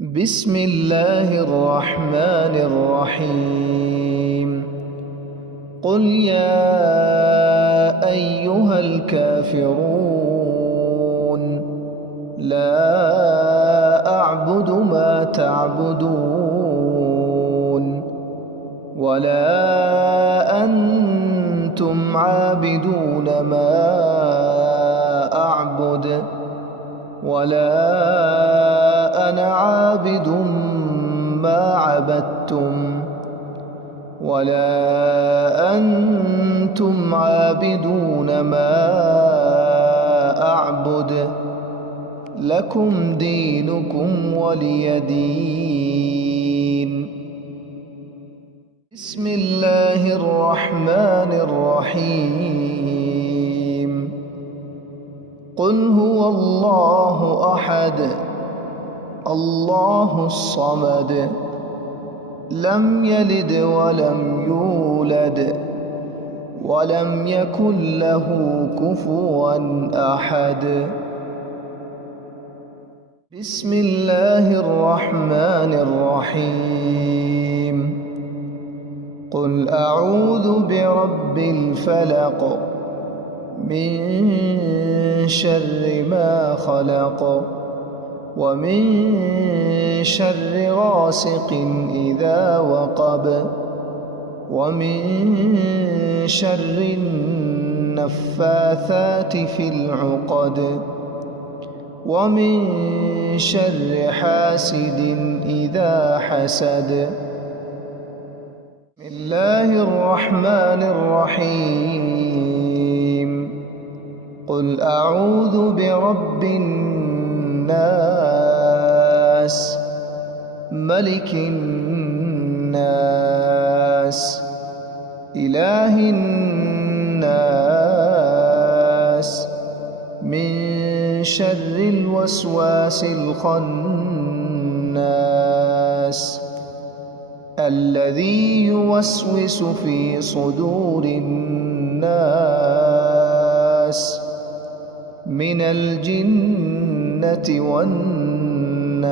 بسم الله الرحمن الرحيم قل يا أيها الكافرون لا أعبد ما تعبدون ولا أنتم عابدون ما أعبد ولا أنا عابد ما عبدتم ولا أنتم عابدون ما أعبد لكم دينكم ولي دين. بسم الله الرحمن الرحيم قل هو الله أحد الله الصمد لم يلد ولم يولد ولم يكن له كفوا أحد. بسم الله الرحمن الرحيم قل أعوذ برب الفلق من شر ما خلق ومن شر غاسق إذا وقب ومن شر النفاثات في العقد ومن شر حاسد إذا حسد. بسم الله الرحمن الرحيم قل أعوذ برب الناس ملك الناس إله الناس من شر الوسواس الخناس الذي يوسوس في صدور الناس من الجنة والناس.